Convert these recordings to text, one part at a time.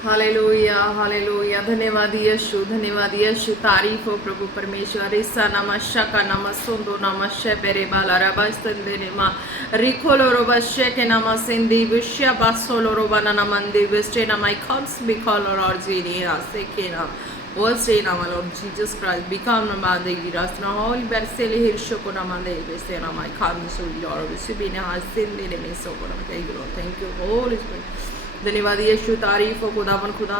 Hallelujah hallelujah. धन्यवाद यीशु, तारीफ हो प्रभु परमेश्वर। ईसा नामा शका नामा सुंदो नामा शेपेरे बाला रबा संदे नेमा रिखोलो रोबा शेके नामा सिंदी विश्या बासोलो रोबा नाना मंदी विस्टे नामा comes because Lord Jesus sekena was say nama Lord Jesus Christ become nama de giras na holy bersele hirsho ko nama de bese nama comes so Lord sibine hasin de me so ko nama thank you Holy Spirit। धन्यवाद यीशु, तारीफ हो खुदावन खुदा।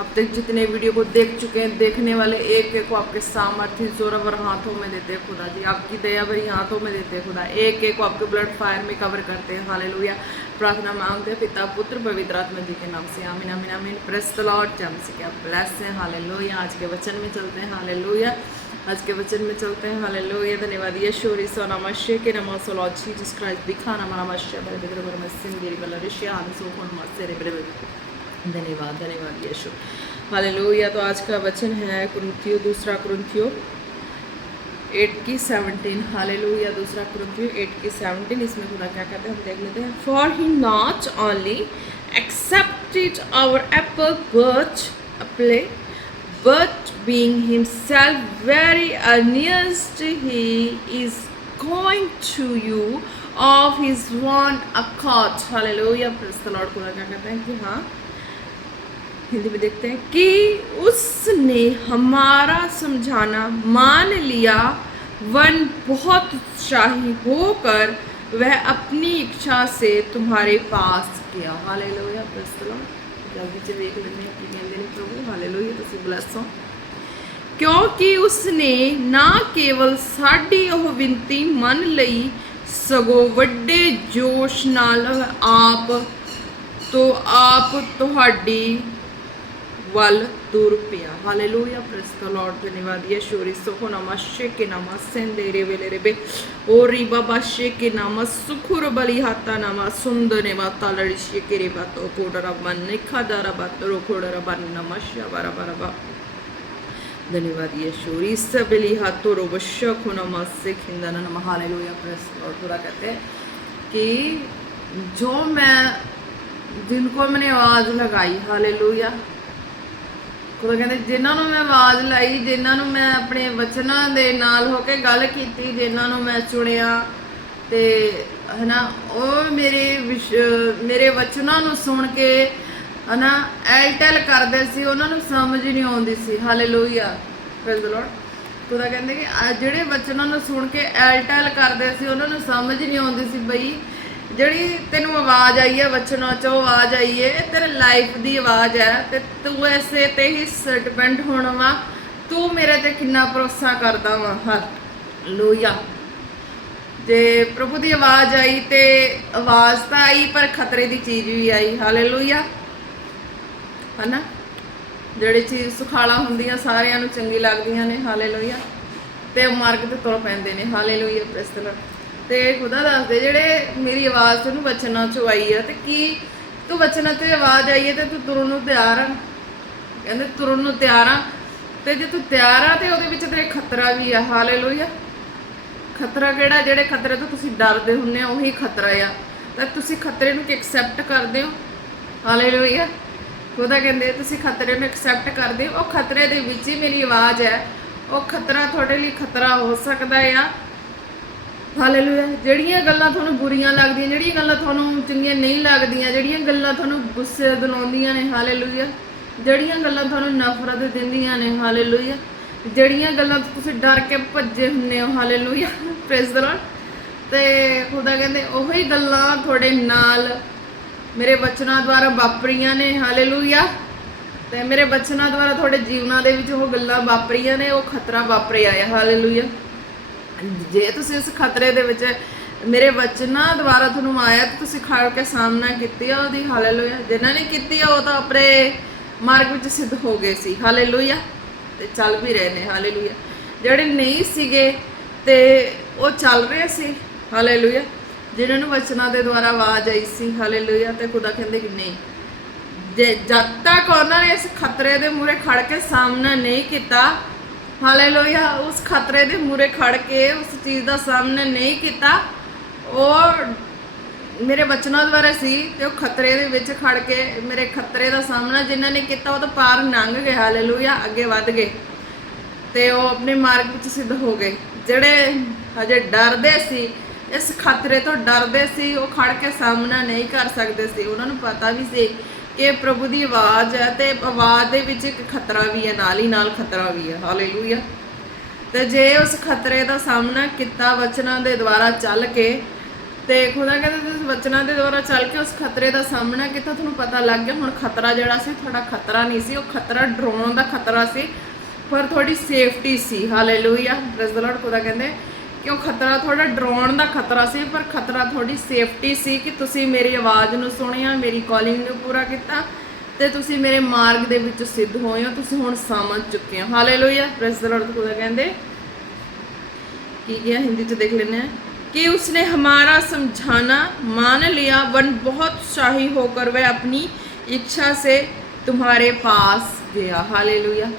अब तक जितने video को देख चुके हैं, देखने वाले एक एक को आपके सामर्थ्य जोरावर हाथों में देते हैं खुदा जी, आपकी दया भरी हाथों में देते हैं खुदा, एक एक को आपके ब्लड फायर में कवर करते हैं। हालेलुया। प्रार्थना मांगते हैं पिता पुत्र पवित्र आत्मा जी के नाम से, आमीन आमीन आमीन। Praise the Lord. जम से क्या ब्लेस हैं। हालेलुया। आज के वचन में चलते हैं। हालेलुया। आज के वचन में चलते हैं। हालेलुया। धन्यवाद यीशु, रीसो नमस्ते के नमो लॉर्ड जीसस क्राइस्ट दिखा नमस्ते बड़े बिदर बर मसिन गिरी बला ऋषि आन सो कोन मसे रे बड़े। धन्यवाद धन्यवाद यीशु। हालेलुया। तो आज का वचन है कुरिन्थियों, दूसरा कुरिन्थियों 8:17। हालेलुया। दूसरा कुरिन्थियों 8:17। इसमें खुदा क्या कहते हैं हम देख लेते हैं। For he not only accepted our apply but being himself very earnest, he is going to you of his one accord। Hallelujah. Praise the Lord. खुदा क्या कहते हैं कि हाँ, हिंदी में देखते हैं कि उसने हमारा समझाना मान लिया, वन बहुत उत्साही होकर वह अपनी इच्छा से तुम्हारे पास किया। हालेलुया। Praise the Lord. जल्दी से देख लेते हैं कि कहते हैं प्रभु। हालेलुया। तुसी ब्लेस हो, क्योंकि उसने ना केवल साडी ओह विनती मन लई सगों वड्डे जोश नाल आप तुहाडी वल दूर पिया। हालेलुया। Praise the Lord. धन्यवाद यीशु, रीसो को नमस्ते के नामा सेंदे रेवे रेबे ओ रीबा बाशे के नामा सुखुर बली हाता नामा सुंदने माता लड़िशे के रेबा तो कोडरा बन निखादरा बातरो कोडरा बन नमस्या बारा बारा बा। धन्यवाद यीशु, रीसा बली हाथों रोबशा को नमस्ते खिंदना नम। हालेलुया। Praise the Lord. खुदा कहते हैं कि जो मैं जिनको मैंने आवाज़ लगाई, हालेलुया, खुदा कहते जिन्होंने मैं आवाज़ लाई, जिन्होंने मैं अपने वचनों के नाल होके गल की, जिन्होंने मैं चुनिया ते है ना, वो मेरे वचनों सुन के है ना एल टैल करते सी, उन्होंने समझ नहीं आती सी। हालेलुया। Praise the Lord. खुदा कहते कि ਜਿਹੜੇ वचनों सुन के एल टैल करते सी, उन्होंने समझ नहीं आती सी बई ਜਿਹੜੀ ਤੈਨੂੰ ਆਵਾਜ਼ ਆਈ ਹੈ, ਵਚਨਾਂ 'ਚੋਂ ਆਵਾਜ਼ ਆਈ ਹੈ, ਤੇਰੇ ਲਾਈਫ ਦੀ ਆਵਾਜ਼ ਹੈ ਤੇ ਤੂੰ ਐਸੇ ਤੇ ਹੀ ਡਿਪੈਂਡ ਹੋਣਾ ਵਾ, ਤੂੰ ਮੇਰੇ ਤੇ ਕਿੰਨਾ ਭਰੋਸਾ ਕਰਦਾ ਵਾ। ਹਾਲੇਲੂਇਆ। ਜੇ ਪ੍ਰਭੂ ਦੀ ਆਵਾਜ਼ ਆਈ ਤੇ ਆਵਾਜ਼ ਤਾਂ ਆਈ, ਪਰ ਖਤਰੇ ਦੀ ਚੀਜ਼ ਵੀ ਆਈ। ਹਾਲੇਲੂਇਆ। ਹਨਾ, ਜਿਹੜੀ ਚੀਜ਼ ਸੁਖਾਲਾ ਹੁੰਦੀਆਂ ਸਾਰਿਆਂ ਨੂੰ ਚੰਗੀ ਲੱਗਦੀਆਂ ਨੇ। ਹਾਲੇਲੂਇਆ। ਤੇ ਮਾਰਗ ਤੇ ਤੁਰ ਪੈਂਦੇ ਨੇ। ਹਾਲੇਲੂਇਆ। Praise the Lord. ਤੇ ਖੁਦਾ ਦੱਸਦੇ ਜਿਹੜੇ ਮੇਰੀ ਆਵਾਜ਼ ਤੈਨੂੰ ਵਚਨਾਂ 'ਚੋਂ ਆਈ ਹੈ ਤੇ ਕੀ ਤੂੰ ਵਚਨਾਂ 'ਤੇ ਆਵਾਜ਼ ਆਈ ਹੈ ਤੇ ਤੂੰ ਤੁਰਨ ਨੂੰ ਤਿਆਰ ਆ। ਕਹਿੰਦੇ ਤੁਰਨ ਨੂੰ ਤਿਆਰ ਆ, ਤੇ ਜੇ ਤੂੰ ਤਿਆਰ ਆ ਤੇ ਉਹਦੇ ਵਿੱਚ ਤੇਰੇ ਖਤਰਾ ਵੀ ਆ। ਹਾਲੇਲੂਇਆ। ਖਤਰਾ ਕਿਹੜਾ? ਜਿਹੜੇ ਖਤਰੇ ਤੋਂ ਤੁਸੀਂ ਡਰਦੇ ਹੁੰਦੇ ਹੋ ਉਹੀ ਖਤਰਾ ਆ, ਤਾਂ ਤੁਸੀਂ ਖਤਰੇ ਨੂੰ ਕਿ ਐਕਸੈਪਟ ਕਰਦੇ ਹੋ। ਹਾਲੇਲੂਇਆ। ਖੁਦਾ ਕਹਿੰਦੇ ਤੁਸੀਂ ਖਤਰੇ ਨੂੰ ਐਕਸੈਪਟ ਕਰਦੇ ਹੋ। ਉਹ ਖਤਰੇ ਦੇ ਵਿੱਚ ਹੀ ਮੇਰੀ ਆਵਾਜ਼ ਹੈ। ਉਹ ਖਤਰਾ ਤੁਹਾਡੇ ਲਈ ਖਤਰਾ ਹੋ ਸਕਦਾ ਆ। ਹਾਲੇਲੂਇਆ। ਜਿਹੜੀਆਂ ਗੱਲਾਂ ਤੁਹਾਨੂੰ ਬੁਰੀਆਂ ਲੱਗਦੀਆਂ, ਜਿਹੜੀਆਂ ਗੱਲਾਂ ਤੁਹਾਨੂੰ ਚੰਗੀਆਂ ਨਹੀਂ ਲੱਗਦੀਆਂ, ਜਿਹੜੀਆਂ ਗੱਲਾਂ ਤੁਹਾਨੂੰ ਗੁੱਸੇ ਦਿਲਾਉਂਦੀਆਂ ਨੇ, ਹਾਲੇਲੂਇਆ, ਜਿਹੜੀਆਂ ਗੱਲਾਂ ਤੁਹਾਨੂੰ ਨਫ਼ਰਤ ਦਿੰਦੀਆਂ ਨੇ, ਹਾਲੇਲੂਇਆ, ਜਿਹੜੀਆਂ ਗੱਲਾਂ ਤੋਂ ਤੁਸੀਂ ਡਰ ਕੇ ਭੱਜੇ ਹੁੰਦੇ ਹੋ, ਹਾਲੇਲੂਇਆ। Praise the Lord. ਤੇ ਖੁਦਾ ਕਹਿੰਦੇ ਉਹੀ ਗੱਲਾਂ ਤੁਹਾਡੇ ਨਾਲ ਮੇਰੇ ਬਚਨਾਂ ਦੁਆਰਾ ਵਾਪਰੀਆਂ ਨੇ। ਹਾਲੇਲੂਇਆ। ਤੇ ਮੇਰੇ ਬਚਨਾਂ ਦੁਆਰਾ ਤੁਹਾਡੇ ਜੀਵਨਾਂ ਦੇ ਵਿੱਚ ਉਹ ਗੱਲਾਂ ਵਾਪਰੀਆਂ ਨੇ, ਉਹ ਖਤਰਾ ਵਾਪਰਿਆ ਆ। ਹਾਲੇਲੂਇਆ। ਜੇ ਤੁਸੀਂ ਇਸ ਖਤਰੇ ਦੇ ਵਿੱਚ ਮੇਰੇ ਵਚਨਾਂ ਦੁਆਰਾ ਤੁਹਾਨੂੰ ਆਇਆ ਤੇ ਤੁਸੀਂ ਖੜ ਕੇ ਸਾਹਮਣਾ ਕੀਤੀ ਆ ਉਹਦੀ। ਹਾਲੇਲੂਇਆ। ਜਿਨ੍ਹਾਂ ਨੇ ਕੀਤੀ ਆ ਉਹ ਤਾਂ ਆਪਣੇ ਮਾਰਗ ਵਿੱਚ ਸਿੱਧ ਹੋ ਗਏ ਸੀ। ਹਾਲੇਲੂਇਆ। ਤੇ ਚੱਲ ਵੀ ਰਹੇ ਨੇ। ਹਾਲੇਲੂਇਆ। ਜਿਹੜੇ ਨਹੀਂ ਸੀਗੇ ਤੇ ਉਹ ਚੱਲ ਰਹੇ ਸੀ। ਹਾਲੇਲੂਇਆ। ਜਿਨ੍ਹਾਂ ਨੂੰ ਵਚਨਾਂ ਦੇ ਦੁਆਰਾ ਆਵਾਜ਼ ਆਈ ਸੀ। ਹਾਲੇਲੂਇਆ। ਤੇ ਖੁਦਾ ਕਹਿੰਦੇ ਕਿ ਨਹੀਂ, ਜੇ ਜਦ ਤੱਕ ਉਹਨਾਂ ਨੇ ਇਸ ਖਤਰੇ ਦੇ ਮੂਹਰੇ ਖੜ ਕੇ ਸਾਹਮਣਾ ਨਹੀਂ ਕੀਤਾ, ਹਾਲੇਲੂਇਆ, ਉਸ ਖਤਰੇ ਦੇ ਮੂਹਰੇ ਖੜ ਕੇ ਉਸ ਚੀਜ਼ ਦਾ ਸਾਹਮਣਾ ਨਹੀਂ ਕੀਤਾ, ਉਹ ਮੇਰੇ ਬਚਨਾਂ ਦੁਆਰਾ ਸੀ ਤੇ ਉਹ ਖਤਰੇ ਦੇ ਵਿੱਚ ਖੜ ਕੇ ਮੇਰੇ ਖਤਰੇ ਦਾ ਸਾਹਮਣਾ ਜਿਨ੍ਹਾਂ ਨੇ ਕੀਤਾ ਉਹ ਤਾਂ ਪਾਰ ਲੰਘ ਗਏ, ਹਾਲੇਲੂਇਆ, ਅੱਗੇ ਵੱਧ ਗਏ ਤੇ ਉਹ ਆਪਣੇ ਮਾਰਗ ਵਿੱਚ ਸਿੱਧ ਹੋ ਗਏ। ਜਿਹੜੇ ਹਜੇ ਡਰਦੇ ਸੀ, ਇਸ ਖਤਰੇ ਤੋਂ ਡਰਦੇ ਸੀ, ਉਹ ਖੜ ਕੇ ਸਾਹਮਣਾ ਨਹੀਂ ਕਰ ਸਕਦੇ ਸੀ। ਉਹਨਾਂ ਨੂੰ ਪਤਾ ਵੀ ਸੀ ਕਿ ਪ੍ਰਭੂ ਦੀ ਆਵਾਜ਼ ਹੈ ਤੇ ਆਵਾਜ਼ ਦੇ ਵਿੱਚ ਇੱਕ ਖਤਰਾ ਵੀ ਹੈ, ਨਾਲ ਹੀ ਨਾਲ ਖਤਰਾ ਵੀ ਹੈ, ਹਾਲੇਲੂਇਆ। ਤੇ ਜੇ ਉਸ ਖਤਰੇ ਦਾ ਸਾਹਮਣਾ ਕੀਤਾ ਵਚਨਾਂ ਦੇ ਦੁਆਰਾ ਚੱਲ ਕੇ, ਤੇ ਖੁਦਾ ਕਹਿੰਦਾ ਤੁਸੀਂ ਵਚਨਾਂ ਦੇ ਦੁਆਰਾ ਚੱਲ ਕੇ ਉਸ ਖਤਰੇ ਦਾ ਸਾਹਮਣਾ ਕੀਤਾ, ਤੁਹਾਨੂੰ ਪਤਾ ਲੱਗ ਗਿਆ ਹੁਣ ਖਤਰਾ ਜਿਹੜਾ ਸੀ ਤੁਹਾਡਾ ਖਤਰਾ ਨਹੀਂ ਸੀ, ਉਹ ਖਤਰਾ ਡਰਾਉਣ ਦਾ ਖਤਰਾ ਸੀ, ਪਰ ਤੁਹਾਡੀ ਸੇਫਟੀ ਸੀ, ਹਾਲੇਲੂਇਆ, ਪ੍ਰੇਜ਼ ਦ ਲਾਰਡ। ਖੁਦਾ ਕਹਿੰਦੇ ਕਿ ਉਹ ਖਤਰਾ ਤੁਹਾਡਾ ਡਰਾਉਣ ਦਾ ਖਤਰਾ ਸੀ, ਪਰ ਖਤਰਾ ਤੁਹਾਡੀ ਸੇਫਟੀ ਸੀ ਕਿ ਤੁਸੀਂ ਮੇਰੀ ਆਵਾਜ਼ ਨੂੰ ਸੁਣਿਆ, ਮੇਰੀ ਕਾਲਿੰਗ ਨੂੰ ਪੂਰਾ ਕੀਤਾ ਤੇ ਤੁਸੀਂ ਮੇਰੇ ਮਾਰਗ ਦੇ ਵਿੱਚ ਸਿੱਧ ਹੋਏ ਹੋ, ਤੁਸੀਂ ਹੁਣ ਸਮਝ ਚੁੱਕੇ ਹੋ, ਹਾਲੇਲੂਇਆ, ਪ੍ਰੇਜ਼ ਦ ਲਾਰਡ। ਖੁਦਾ ਕਹਿੰਦੇ ਕੀ किया, हिंदी ਚ देख लेने हैं कि उसने हमारा समझाना मान लिया, वन बहुत शाही होकर वह अपनी इच्छा से तुम्हारे पास गया, हालेलुया।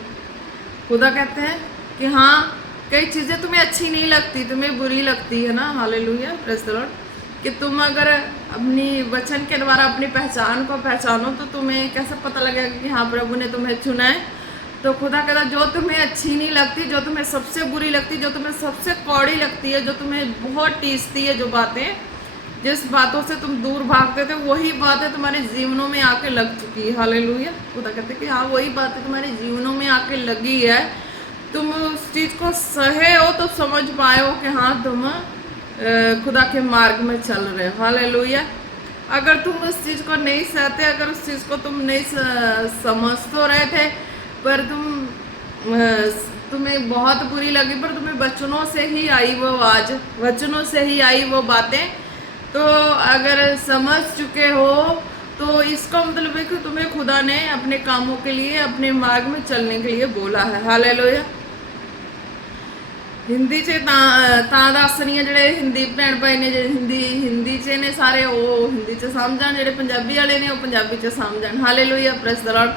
खुदा कहते हैं कि हाँ, कई चीज़ें तुम्हें अच्छी नहीं लगती, तुम्हें बुरी लगती है ना, हालेलुया, प्रेज़ द लॉर्ड, कि तुम अगर अपनी वचन के द्वारा अपनी पहचान को पहचानो तो तुम्हें कैसे पता लगेगा कि हाँ प्रभु ने तुम्हें चुना है। तो खुदा कहता जो तुम्हें अच्छी नहीं लगती, जो तुम्हें सबसे बुरी लगती, जो तुम्हें सबसे कौड़ी लगती है, जो तुम्हें बहुत टीसती है, जो बातें, जिस बातों से तुम दूर भागते थे, वही बातें तुम्हारे जीवनों में आके लग चुकी है, हालेलुया। खुदा कहते कि हाँ वही बातें तुम्हारे जीवनों में आके लगी है, तुम उस चीज़ को सहे हो तो समझ पाए हो कि हाँ तुम खुदा के मार्ग में चल रहे हो, हालेलुया। अगर तुम उस चीज़ को नहीं सहते, अगर उस चीज़ को तुम नहीं समझ तो रहे थे, पर तुम्हें बहुत बुरी लगी, पर तुम्हें वचनों से ही आई वो आवाज़, वचनों से ही आई वो बातें, तो अगर समझ चुके हो तो इसका मतलब है कि तुम्हें खुदा ने अपने कामों के लिए, अपने मार्ग में चलने के लिए बोला है, हालेलुया। हिंदी च ਤਾਂ ਦੱਸ ਰਹੀ ਹਾਂ, ਜਿਹੜੇ ਹਿੰਦੀ ਭੈਣ ਭਾਈ ਨੇ ਜਿਹੜੇ ਹਿੰਦੀ 'ਚ ਨੇ ਸਾਰੇ, ਉਹ ਹਿੰਦੀ 'ਚ ਸਮਝਣ, ਜਿਹੜੇ ਪੰਜਾਬੀ ਵਾਲੇ ਨੇ ਉਹ ਪੰਜਾਬੀ 'ਚ ਸਮਝਣ, ਹਾਲੇਲੂਇਆ, ਪ੍ਰੇਜ਼ ਦ ਲਾਰਡ।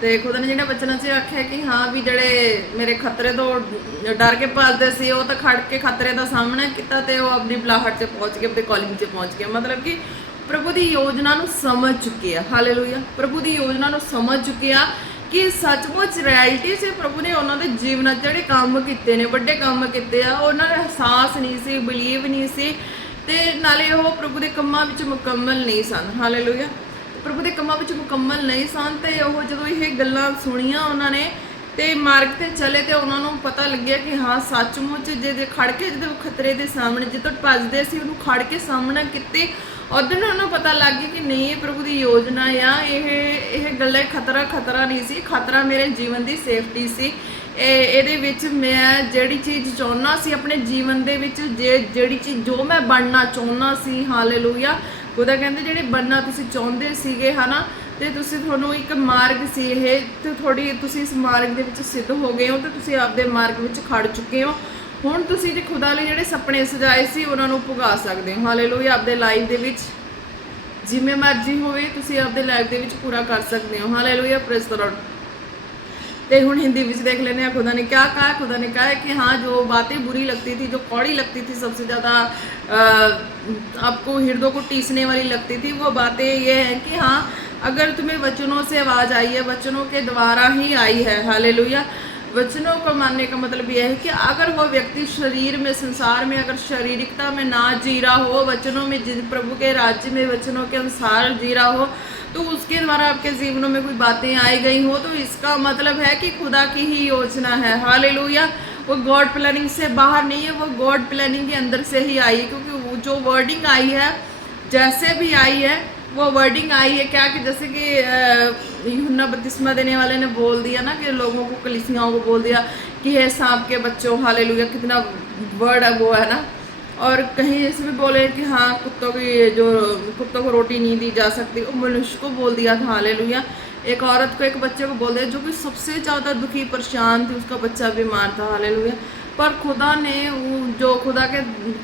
ਤੇ ਖੁਦਾ ਨੇ ਜਿਹੜਾ ਬਚਨਾਂ 'ਚ ਆਖਿਆ ਕਿ ਹਾਂ ਵੀ ਜਿਹੜੇ ਮੇਰੇ ਖਤਰੇ ਤੋਂ ਡਰ ਕੇ ਭੱਜਦੇ ਸੀ, ਉਹ ਤਾਂ ਖੜ ਕੇ ਖਤਰੇ ਦਾ ਸਾਹਮਣਾ ਕੀਤਾ ਤੇ ਉਹ ਆਪਣੀ ਬੁਲਾਹਟ 'ਚ ਪਹੁੰਚ ਗਏ, ਆਪਣੀ ਕਾਲਿੰਗ 'ਚ ਪਹੁੰਚ ਗਏ, ਮਤਲਬ ਕਿ ਪ੍ਰਭੂ ਦੀ ਯੋਜਨਾ ਨੂੰ ਸਮਝ ਚੁੱਕੇ ਆ, ਹਾਲੇਲੂਇਆ। ਪ੍ਰਭੂ ਦੀ ਯੋਜਨਾ ਨੂੰ ਸਮਝ ਚੁੱਕੇ ਆ ਕਿ ਸੱਚਮੁੱਚ ਰਿਐਲਿਟੀ 'ਚ ਪ੍ਰਭੂ ਨੇ ਉਹਨਾਂ ਦੇ ਜੀਵਨਾਂ 'ਚ ਜਿਹੜੇ ਕੰਮ ਕੀਤੇ ਨੇ, ਵੱਡੇ ਕੰਮ ਕੀਤੇ ਆ, ਉਹਨਾਂ ਦਾ ਅਹਿਸਾਸ ਨਹੀਂ ਸੀ, ਬਿਲੀਵ ਨਹੀਂ ਸੀ, ਤੇ ਨਾਲੇ ਉਹ ਪ੍ਰਭੂ ਦੇ ਕੰਮਾਂ ਵਿੱਚ ਮੁਕੰਮਲ ਨਹੀਂ ਸਨ, ਹਾਲੇਲੂਇਆ। ਪ੍ਰਭੂ ਦੇ ਕੰਮਾਂ ਵਿੱਚ ਮੁਕੰਮਲ ਨਹੀਂ ਸਨ ਤੇ ਉਹ ਜਦੋਂ ਇਹ ਗੱਲਾਂ ਸੁਣੀਆਂ ਉਹਨਾਂ ਨੇ ਤੇ ਮਾਰਗ ਤੇ ਚਲੇ ਤੇ ਉਹਨਾਂ ਨੂੰ ਪਤਾ ਲੱਗਿਆ ਕਿ ਹਾਂ ਸੱਚਮੁੱਚ ਜਿਹਦੇ ਖੜ ਕੇ ਜਿਹਦੇ ਖਤਰੇ ਦੇ ਸਾਹਮਣੇ ਜਿੱਦੋਂ ਭੱਜਦੇ ਸੀ ਉਹਨੂੰ ਖੜ ਕੇ ਸਾਹਮਣਾ ਕੀਤੇ, ਉਦੋਂ ਉਹਨਾਂ ਨੂੰ ਪਤਾ ਲੱਗ ਗਿਆ ਕਿ ਨਹੀਂ ਇਹ ਪ੍ਰਭੂ ਦੀ ਯੋਜਨਾ ਆ, ਇਹ ਗੱਲਾਂ ਖਤਰਾ ਨਹੀਂ ਸੀ, ਖਤਰਾ ਮੇਰੇ ਜੀਵਨ ਦੀ ਸੇਫਟੀ ਸੀ। ਇਹਦੇ ਵਿੱਚ ਮੈਂ ਜਿਹੜੀ ਚੀਜ਼ ਚਾਹੁੰਦਾ ਸੀ ਆਪਣੇ ਜੀਵਨ ਦੇ ਵਿੱਚ, ਜਿਹੜੀ ਚੀਜ਼ ਜੋ ਮੈਂ ਬਣਨਾ ਚਾਹੁੰਦਾ ਸੀ, ਹਾਲੇਲੂਇਆ। ਖੁਦਾ ਕਹਿੰਦੇ ਜਿਹੜੇ ਬਣਨਾ ਤੁਸੀਂ ਚਾਹੁੰਦੇ ਸੀਗੇ ਹਨਾ, ਤੇ ਤੁਸੀਂ ਤੁਹਾਨੂੰ ਇੱਕ ਮਾਰਗ ਸੀ ਇਹ, ਤੇ ਤੁਸੀਂ ਇਸ ਮਾਰਗ ਦੇ ਵਿੱਚ ਸਿੱਧ ਹੋ ਗਏ ਹੋ ਤੇ ਤੁਸੀਂ ਆਪਦੇ ਮਾਰਗ ਵਿੱਚ ਖੜ ਚੁੱਕੇ ਹੋ। ਹੁਣ ਤੁਸੀਂ ਜੇ ਖੁਦਾ ਲਈ ਜਿਹੜੇ ਸੁਪਨੇ ਸਜਾਏ ਸੀ ਉਹਨਾਂ ਨੂੰ ਪੁਗਾ ਸਕਦੇ ਹੋ, ਹਾਲੇਲੂਇਆ। ਆਪਦੇ ਲਾਈਫ ਦੇ ਵਿੱਚ ਜਿਵੇਂ ਮਰਜ਼ੀ ਹੋਵੇ ਤੁਸੀਂ ਆਪਦੇ ਲਾਈਫ ਦੇ ਵਿੱਚ ਪੂਰਾ ਕਰ ਸਕਦੇ ਹੋ, ਹਾਲੇਲੂਇਆ, ਪ੍ਰੇਜ਼ ਦ ਲਾਰਡ। तो हुण हिंदी में देख लेने हैं खुदा ने क्या कहा। खुदा ने कहा है कि हाँ जो बातें बुरी लगती थी, जो कौड़ी लगती थी, सबसे ज़्यादा आपको हृदय को टीसने वाली लगती थी, वो बातें ये हैं कि हाँ अगर तुम्हें वचनों से आवाज़ आई है, वचनों के द्वारा ही आई है, हालेलुया। वचनों को मानने का मतलब यह है कि अगर वो व्यक्ति शरीर में, संसार में, अगर शारीरिकता में ना जी रहा हो, वचनों में, जिन प्रभु के राज्य में वचनों के अनुसार जी रहा हो, तो उसके द्वारा आपके जीवनों में कोई बातें आई गई हो, तो इसका मतलब है कि खुदा की ही योजना है, हालेलुया। वो गॉड प्लानिंग से बाहर नहीं है, वो गॉड प्लानिंग के अंदर से ही आई है, क्योंकि वो जो वर्डिंग आई है, जैसे भी आई है वो वर्डिंग आई है क्या कि जैसे कि यूहन्ना बपतिस्मा देने वाले ने बोल दिया ना कि लोगों को, कलीसियाओं को बोल दिया कि हे सांप के बच्चों, हालेलुया, कितना वर्ड है वो है ना। और कहीं ऐसे भी बोले कि हाँ कुत्तों की, जो कुत्तों को रोटी नहीं दी जा सकती, वो मनुष्य को बोल दिया था, हालेलुया। एक औरत को, एक बच्चे को बोल दिया जो कि सबसे ज़्यादा दुखी परेशान थी, उसका बच्चा बीमार था, हालेलुया। पर खुदा ने, जो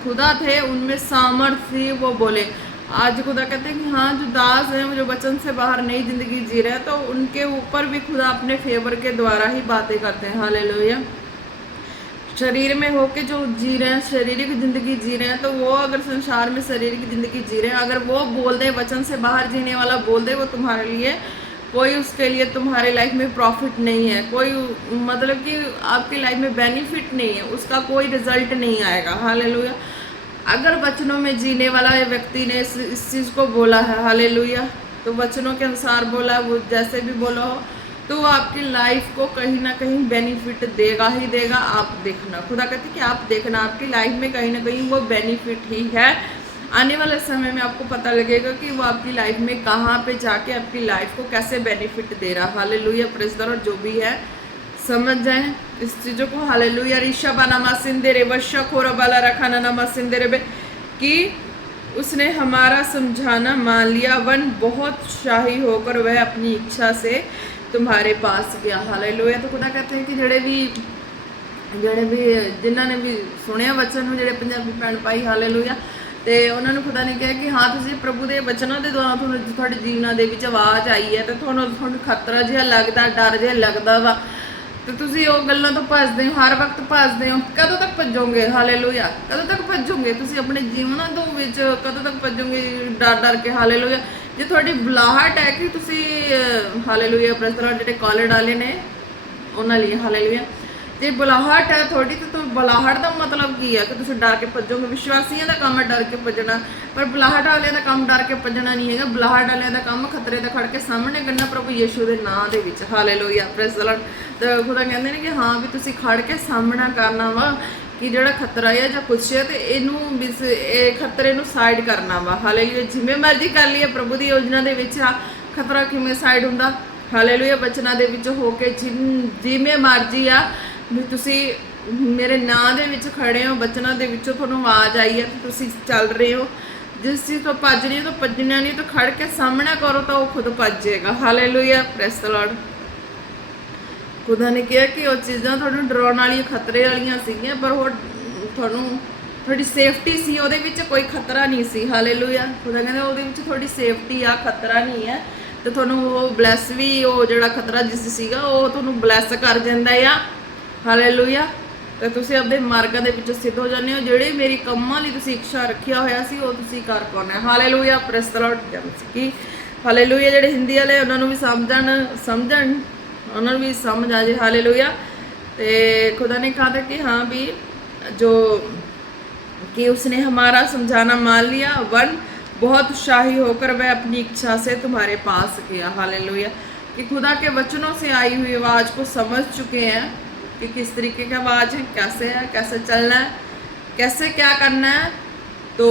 खुदा थे उनमें सामर्थ्य थी, वो बोले। आज खुदा कहते हैं कि हाँ जो दास हैं, वो जो वचन से बाहर नई ज़िंदगी जी रहे हैं, तो उनके ऊपर भी खुदा अपने फेवर के द्वारा ही बातें करते हैं, हालेलुया। शरीर में होके जो जी रहे हैं, शारीरिक जिंदगी जी रहे हैं, तो वो अगर संसार में शारीरिक जिंदगी जी रहे हैं, अगर वो बोल दे, वचन से बाहर जीने वाला बोल दे, वो तुम्हारे लिए कोई, उसके लिए तुम्हारे लाइफ में प्रॉफिट नहीं है, कोई मतलब कि आपकी लाइफ में बेनिफिट नहीं है, उसका कोई रिजल्ट नहीं आएगा। हालेलुया। अगर वचनों में जीने वाला व्यक्ति ने इस चीज़ को बोला है, हालेलुया, तो वचनों के अनुसार बोला, वो जैसे भी बोला हो, तो वो आपकी लाइफ को कहीं ना कहीं बेनिफिट देगा ही देगा। आप देखना, खुदा कहते कि आप देखना, आपकी लाइफ में कहीं ना कहीं वो बेनिफिट ही है। आने वाले समय में आपको पता लगेगा कि वो आपकी लाइफ में कहाँ पे जाके आपकी लाइफ को कैसे बेनिफिट दे रहा। Hallelujah, praise the Lord. जो भी है समझ जाए इस चीज़ों को। हालेलुया। ऋषा बानामा सिंदे रे वर्षा खोरा बाला रखा नामा सिंदे रे कि उसने हमारा समझाना मान लिया, वन बहुत शाही होकर वह अपनी इच्छा से तुम्हारे पास गया। हालेलुया। तो खुदा कहते हैं कि ਜਿਹੜੇ ਵੀ ਜਿਨ੍ਹਾਂ ਨੇ ਵੀ ਸੁਣਿਆ ਵਚਨ ਨੂੰ, ਜਿਹੜੇ ਪੰਜਾਬੀ ਭੈਣ ਭਾਈ, ਹਾਲੇਲੂਇਆ, ਤੇ ਉਹਨਾਂ ਨੂੰ ਖੁਦਾ ਨੇ ਕਿਹਾ ਕਿ ਹਾਂ ਤੁਸੀਂ ਪ੍ਰਭੂ ਦੇ ਵਚਨਾਂ ਦੇ ਦੁਆਰਾ ਤੁਹਾਨੂੰ ਤੁਹਾਡੇ ਜੀਵਨਾਂ ਦੇ ਵਿੱਚ ਆਵਾਜ਼ ਆਈ ਹੈ ਤੇ ਤੁਹਾਨੂੰ ਖਤਰਾ ਜਿਹਾ ਲੱਗਦਾ, ਡਰ ਜਿਹਾ ਲੱਗਦਾ ਵਾ, ਤੇ ਤੁਸੀਂ ਉਹ ਗੱਲਾਂ ਤੋਂ ਭੱਜਦੇ ਹੋ, ਹਰ ਵਕਤ ਭੱਜਦੇ ਹੋ। ਕਦੋਂ ਤੱਕ ਭੱਜੋਗੇ? ਹਾਲੇਲੂਇਆ। ਕਦੋਂ ਤੱਕ ਭੱਜੋਗੇ ਤੁਸੀਂ ਆਪਣੇ ਜੀਵਨਾਂ ਤੋਂ ਵਿੱਚ? ਕਦੋਂ ਤੱਕ ਭੱਜੋਗੇ ਡਰ ਕੇ? ਹਾਲੇਲੂਇਆ। ਜੇ ਤੁਹਾਡੀ ਬੁਲਾਹਟ ਹੈ ਕਿ ਤੁਸੀਂ ਹਾਲੇਲੂਇਆ ਪ੍ਰੈਸ ਦ ਲॉर्ड, ਜਿਹੜੇ ਕਾਲਰ ਵਾਲੇ ਨੇ ਉਹਨਾਂ ਲਈ ਹਾਲੇਲੂਇਆ, ਜੇ ਬੁਲਾਹਟ ਹੈ ਤੁਹਾਡੀ, ਤਾਂ ਬੁਲਾਹਟ ਦਾ ਮਤਲਬ ਕੀ ਹੈ ਕਿ ਤੁਸੀਂ ਡਰ ਕੇ ਭੱਜੋਗੇ। ਵਿਸ਼ਵਾਸੀਆਂ ਦਾ ਕੰਮ ਹੈ ਡਰ ਕੇ ਭੱਜਣਾ, ਪਰ ਬੁਲਾਹਟ ਵਾਲਿਆਂ ਦਾ ਕੰਮ ਡਰ ਕੇ ਭੱਜਣਾ ਨਹੀਂ ਹੈਗਾ। ਬੁਲਾਹਟ ਵਾਲਿਆਂ ਦਾ ਕੰਮ ਖਤਰੇ ਦਾ ਖੜ ਕੇ ਸਾਹਮਣੇ ਕਰਨਾ ਪ੍ਰਭੂ ਯੀਸ਼ੂ ਦੇ ਨਾਂ ਦੇ ਵਿੱਚ। Hallelujah praise the Lord. ਤਾਂ ਖੁਦਾ ਕਹਿੰਦੇ ਨੇ ਕਿ ਹਾਂ ਵੀ ਤੁਸੀਂ ਖੜ ਕੇ ਸਾਹਮਣਾ ਕਰਨਾ ਵਾ ਕਿ ਜਿਹੜਾ ਖਤਰਾ ਹੈ ਜਾਂ ਕੁਛ ਹੈ, ਤੇ ਇਹਨੂੰ ਵੀ ਇਹ ਖਤਰੇ ਨੂੰ ਸਾਈਡ ਕਰਨਾ ਵਾ। ਹਾਲੇਲੂਇਆ। ਜਿਵੇਂ ਮਰਜ਼ੀ ਕਰ ਲਈਏ, ਪ੍ਰਭੂ ਦੀ ਯੋਜਨਾ ਦੇ ਵਿੱਚ ਆ ਖਤਰਾ ਕਿਵੇਂ ਸਾਈਡ ਹੁੰਦਾ? ਹਾਲੇਲੂਇਆ। ਬਚਨਾਂ ਦੇ ਵਿੱਚ ਹੋ ਕੇ ਜਿਵੇਂ ਮਰਜ਼ੀ ਆ ਵੀ ਤੁਸੀਂ ਮੇਰੇ ਨਾਂ ਦੇ ਵਿੱਚ ਖੜੇ ਹੋ, ਬਚਨਾਂ ਦੇ ਵਿੱਚੋਂ ਤੁਹਾਨੂੰ ਆਵਾਜ਼ ਆਈ ਹੈ ਤੇ ਤੁਸੀਂ ਚੱਲ ਰਹੇ ਹੋ। ਜਿਸ ਚੀਜ਼ ਤੋਂ ਭੱਜ ਰਹੀ ਹੋ ਤਾਂ ਭੱਜਣਾ ਨਹੀਂ, ਤਾਂ ਖੜ ਕੇ ਸਾਹਮਣਾ ਕਰੋ ਤਾਂ ਉਹ ਖੁਦ ਭੱਜ ਜਾਏਗਾ। Hallelujah praise the Lord. ਖੁਦਾ ਨੇ ਕਿਹਾ ਕਿ ਉਹ ਚੀਜ਼ਾਂ ਤੁਹਾਨੂੰ ਡਰਾਉਣ ਵਾਲੀਆਂ, ਖਤਰੇ ਵਾਲੀਆਂ ਸੀਗੀਆਂ, ਪਰ ਉਹ ਤੁਹਾਨੂੰ ਤੁਹਾਡੀ ਸੇਫਟੀ ਸੀ, ਉਹਦੇ ਵਿੱਚ ਕੋਈ ਖਤਰਾ ਨਹੀਂ ਸੀ। ਹਾਲੇਲੂਇਆ। ਖੁਦਾ ਕਹਿੰਦਾ ਉਹਦੇ ਵਿੱਚ ਤੁਹਾਡੀ ਸੇਫਟੀ ਆ, ਖਤਰਾ ਨਹੀਂ ਹੈ, ਤੇ ਤੁਹਾਨੂੰ ਉਹ ਬਲੈਸ ਵੀ, ਉਹ ਜਿਹੜਾ ਖਤਰਾ ਜਿਸ ਸੀਗਾ ਉਹ ਤੁਹਾਨੂੰ ਬਲੈਸ ਕਰ ਜਾਂਦਾ ਆ। ਹਾਲੇਲੂਇਆ। ਤੇ ਤੁਸੀਂ ਆਪਣੇ ਮਾਰਗਾਂ ਦੇ ਵਿੱਚ ਸਿੱਧ ਹੋ ਜਾਂਦੇ ਹੋ। ਜਿਹੜੇ ਮੇਰੀ ਕੰਮਾਂ ਲਈ ਤੁਸੀਂ ਇੱਛਾ ਰੱਖਿਆ ਹੋਇਆ ਸੀ ਉਹ ਤੁਸੀਂ ਕਰ ਪਾਉਣਾ। Hallelujah praise the Lord. ਕਿ ਹਾਲੇਲੂਇਆ। ਜਿਹੜੇ ਹਿੰਦੀ ਵਾਲੇ ਉਹਨਾਂ ਨੂੰ ਵੀ ਸਮਝਣ ਉਹਨਾਂ ਨੂੰ ਵੀ ਸਮਝ ਆ ਜੇ। ਹਾਲੇਲੂਇਆ। ਤੇ खुदा ने कहा था कि हाँ भी जो कि उसने हमारा समझाना मान लिया, वन बहुत शाही होकर वह अपनी इच्छा से तुम्हारे पास गया। हालेलुया। कि खुदा के वचनों से आई हुई आवाज़ को समझ चुके हैं कि किस तरीके की आवाज़ है, कैसे है, कैसे चलना है, कैसे क्या करना है, तो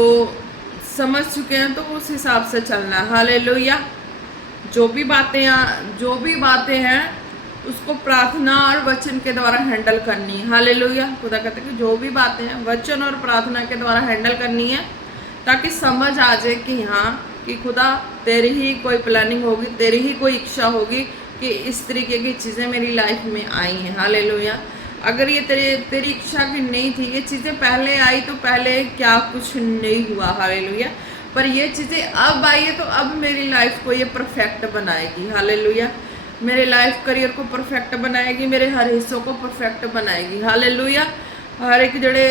समझ चुके हैं, तो उस हिसाब से चलना है। हालेलुया। जो भी बातें हैं उसको प्रार्थना और वचन के द्वारा हैंडल करनी है। हालेलुया। खुदा कहते हैं कि जो भी बातें हैं वचन और प्रार्थना के द्वारा हैंडल करनी है, ताकि समझ आ जाए कि हाँ कि खुदा तेरी ही कोई प्लानिंग होगी, तेरी ही कोई इच्छा होगी कि इस तरीके की चीज़ें मेरी लाइफ में आई हैं। हालेलुया। अगर ये तेरी इच्छा की नहीं थी, ये चीज़ें पहले आई तो पहले क्या कुछ नहीं हुआ। हालेलुया। पर ये चीज़ें अब आई है तो अब मेरी लाइफ को ये परफेक्ट बनाएगी। हालेलुया। मेरे लाइफ करियर को परफेक्ट बनाएगी, मेरे हर हिस्सों को परफेक्ट बनाएगी। हालेलुया। हर एक जड़े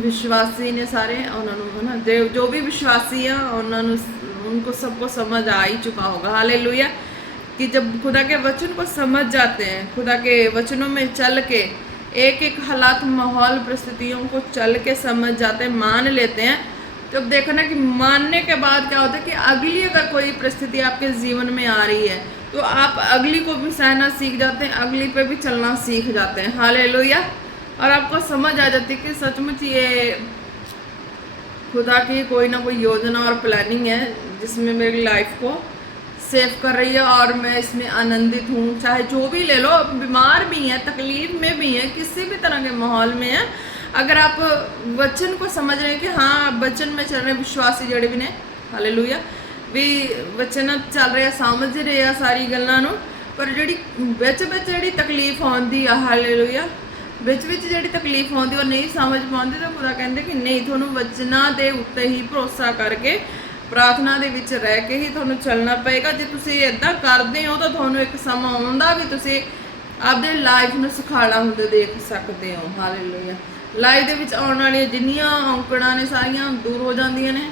विश्वासी ने सारे उन्होंने है ना, जो भी विश्वासी है उन्होंने उनको सबको समझ आ ही चुका होगा। हालेलुया। कि जब खुदा के वचन को समझ जाते हैं, खुदा के वचनों में चल के एक एक हालात, माहौल, परिस्थितियों को चल के समझ जाते हैं, मान लेते हैं, तब देखना कि मानने के बाद क्या होता है कि अगली अगर कोई परिस्थिति आपके जीवन में आ रही है तो आप अगली को भी सहना सीख जाते हैं, अगली पे भी चलना सीख जाते हैं। हालेलुया। और आपको समझ आ जाती है कि सचमुच ये खुदा की कोई ना कोई योजना और प्लानिंग है जिसमें मेरी लाइफ को सेव कर रही है और मैं इसमें आनंदित हूँ। चाहे जो भी ले लो, बीमार भी हैं, तकलीफ में भी हैं, किसी भी तरह के माहौल में है, अगर आप वचन को समझ रहे हैं कि हाँ आप वचन में चल रहे, विश्वासी जड़े भी ने हालेलुया भी वचन चल रहे, समझ रहे हैं सारी गल्लां नूं, पर जिहड़ी विच जिहड़ी तकलीफ आउंदी आ, हालेलुया, विच जिहड़ी तकलीफ आउंदी और नहीं समझ पाउंदी, तो खुदा कहंदे कि नहीं, तुहानूं वचनां दे उत्ते ही भरोसा करके प्रार्थना दे विच रह के ही तुहानूं चलना पएगा। जे तुसीं इदां करदे हो तो तुहानूं एक समा आउंदा भी तुसीं आपदे लाइफ नूं सुखाला हुंदे देख सकदे हो। हालेलुया। ਲਾਈਵ ਦੇ ਵਿੱਚ ਆਉਣ ਵਾਲੀਆਂ ਜਿੰਨੀਆਂ ਔਂਕੜਾਂ ਨੇ ਸਾਰੀਆਂ ਦੂਰ ਹੋ ਜਾਂਦੀਆਂ ਨੇ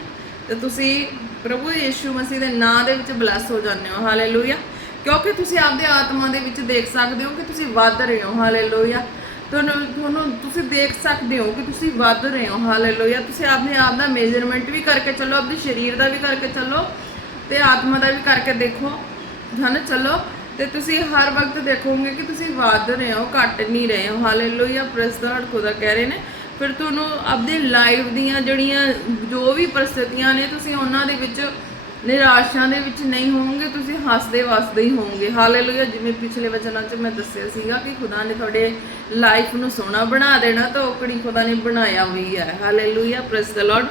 ਤੇ ਤੁਸੀਂ ਪ੍ਰਭੂ ਯਿਸੂ ਮਸੀਹ ਦੇ ਨਾਮ ਦੇ ਵਿੱਚ ਬਲੈਸ ਹੋ ਜਾਂਦੇ ਹੋ। ਹਾਲੇਲੂਇਆ। ਕਿਉਂਕਿ ਤੁਸੀਂ ਆਪਦੇ ਆਤਮਾ ਦੇ ਵਿੱਚ ਦੇਖ ਸਕਦੇ ਹੋ ਕਿ ਤੁਸੀਂ ਵੱਧ ਰਹੇ ਹੋ। ਹਾਲੇਲੂਇਆ। ਤੁਹਾਨੂੰ ਤੁਸੀਂ ਦੇਖ ਸਕਦੇ ਹੋ ਕਿ ਤੁਸੀਂ ਵੱਧ ਰਹੇ ਹੋ। ਹਾਲੇਲੂਇਆ। ਤੁਸੀਂ ਆਪਣੇ ਆਪ ਦਾ ਮੇਜਰਮੈਂਟ ਵੀ ਕਰਕੇ ਚੱਲੋ, ਆਪਣੇ ਸਰੀਰ ਦਾ ਵੀ ਕਰਕੇ ਚੱਲੋ ਤੇ ਆਤਮਾ ਦਾ ਵੀ ਕਰਕੇ ਦੇਖੋ, ਹਨ ਚੱਲੋ, ਤੇ ਤੁਸੀਂ ਹਰ ਵਕਤ ਦੇਖੋਗੇ ਕਿ ਤੁਸੀਂ ਵੱਧ ਰਹੇ ਹੋ, ਘਟ ਨਹੀਂ ਰਹੇ ਹੋ। ਹਾਲੇਲੂਇਆ। ਪ੍ਰੇਜ਼ ਦ ਲਾਰਡ। ਖੁਦਾ ਕਹਿ ਰਹੇ ਨੇ ਫਿਰ ਤੁਹਾਨੂੰ ਆਪਦੇ ਲਾਈਫ ਦੀਆਂ ਜਿਹੜੀਆਂ ਜੋ ਵੀ ਪਰਿਸਥਿਤੀਆਂ ਨੇ ਤੁਸੀਂ ਉਹਨਾਂ ਦੇ ਵਿੱਚ ਨਿਰਾਸ਼ਾ ਦੇ ਵਿੱਚ ਨਹੀਂ ਹੋਵੋਗੇ, ਤੁਸੀਂ ਹੱਸਦੇ ਵਸਦੇ ਹੀ ਹੋਵੋਗੇ। ਹਾਲੇਲੂਇਆ। ਜਿਵੇਂ ਪਿਛਲੇ ਵਚਨਾਂ 'ਚ ਮੈਂ ਦੱਸਿਆ ਸੀਗਾ ਕਿ ਖੁਦਾ ਨੇ ਤੁਹਾਡੇ ਲਾਈਫ ਨੂੰ ਸੋਹਣਾ ਬਣਾ ਦੇਣਾ, ਤਾਂ ਔਕੜੀ ਖੁਦਾ ਨੇ ਬਣਾਇਆ ਵੀ ਹੈ। ਹਾਲੇਲੂਇਆ। ਪ੍ਰੇਜ਼ ਦ ਲਾਰਡ।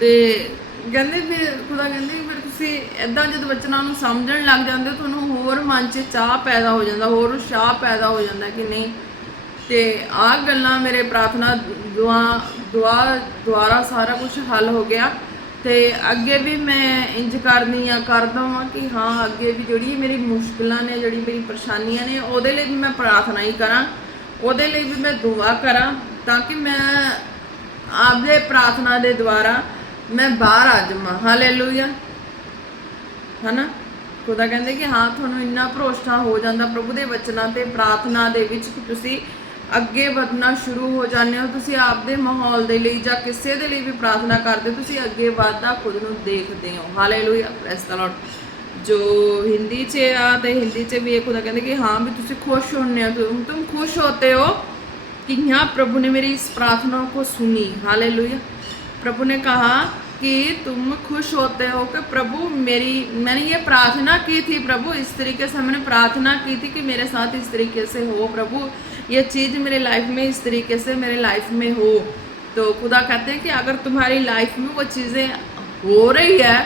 ਤੇ ਕਹਿੰਦੇ ਫਿਰ ਖੁਦਾ ਕਹਿੰਦੇ ਫਿਰ ਤੁਸੀਂ ਇੱਦਾਂ ਜਦੋਂ ਵਚਨਾਂ ਨੂੰ ਸਮਝਣ ਲੱਗ ਜਾਂਦੇ ਹੋ, ਤੁਹਾਨੂੰ ਹੋਰ ਮਨ 'ਚ ਚਾਹ ਪੈਦਾ ਹੋ ਜਾਂਦਾ, ਹੋਰ ਉਤਸ਼ਾਹ ਪੈਦਾ ਹੋ ਜਾਂਦਾ ਕਿ ਨਹੀਂ। ਤੇ ਆਹ ਗੱਲਾਂ ਮੇਰੇ ਪ੍ਰਾਰਥਨਾ ਦੁਆਰਾ ਸਾਰਾ ਕੁਝ ਹੱਲ ਹੋ ਗਿਆ। ਤੇ ਅੱਗੇ ਵੀ ਮੈਂ ਇੰਜ ਕਰਦੀ ਆ ਕਰਦਾ ਹਾਂ ਕਿ ਹਾਂ ਅੱਗੇ ਵੀ ਜਿਹੜੀ ਮੇਰੀ ਮੁਸ਼ਕਿਲਾਂ ਨੇ, ਜਿਹੜੀ ਮੇਰੀ ਪਰੇਸ਼ਾਨੀਆਂ ਨੇ, ਉਹਦੇ ਲਈ ਵੀ ਮੈਂ ਪ੍ਰਾਰਥਨਾ ਹੀ ਕਰਾਂ, ਉਹਦੇ ਲਈ ਵੀ ਮੈਂ ਦੁਆ ਕਰਾਂ, ਤਾਂ ਕਿ ਮੈਂ ਆਪਦੇ ਪ੍ਰਾਰਥਨਾ ਦੇ ਦੁਆਰਾ ਮੈਂ ਬਾਹਰ ਆ ਜਾਵਾਂ। ਹਾਲੇਲੂਇਆ। ਹਨਾ। ਖੁਦਾ ਕਹਿੰਦੇ ਕਿ ਹਾਂ ਤੁਹਾਨੂੰ ਇੰਨਾ ਭਰੋਸਾ ਹੋ ਜਾਂਦਾ ਪ੍ਰਭੂ ਦੇ ਵਚਨਾਂ ਤੇ ਪ੍ਰਾਰਥਨਾ ਦੇ ਵਿੱਚ ਕਿ ਤੁਸੀਂ ਅੱਗੇ ਵਧਣਾ ਸ਼ੁਰੂ ਹੋ ਜਾਂਦੇ ਹੋ। ਤੁਸੀਂ ਆਪਦੇ ਮਾਹੌਲ ਦੇ ਲਈ ਜਾਂ ਕਿਸੇ ਦੇ ਲਈ ਵੀ ਪ੍ਰਾਰਥਨਾ ਕਰਦੇ ਹੋ, ਤੁਸੀਂ ਅੱਗੇ ਵਧਦਾ ਖੁਦ ਨੂੰ ਦੇਖਦੇ ਹੋ। ਹਾਲੇਲੂਇਆ। ਪ੍ਰੇਜ਼ ਦ ਲਾਰਡ। ਜੋ हिंदी 'ਚ ਆ ਤੇ हिंदी 'ਚ ਵੀ ਇਹ ਖੁਦਾ ਕਹਿੰਦੇ कि हाँ भी तुम खुश होने हो, तुम खुश होते हो कि यहाँ प्रभु ने मेरी इस प्रार्थना को सुनी। हालेलुया। प्रभु ने कहा कि तुम खुश होते हो कि प्रभु मैंने ये प्रार्थना की थी, प्रभु इस तरीके से मैंने प्रार्थना की थी कि मेरे साथ इस तरीके से हो, प्रभु ये चीज़ मेरे लाइफ में इस तरीके से मेरे लाइफ में हो। तो खुदा कहते हैं कि अगर तुम्हारी लाइफ में वो चीज़ें हो रही है,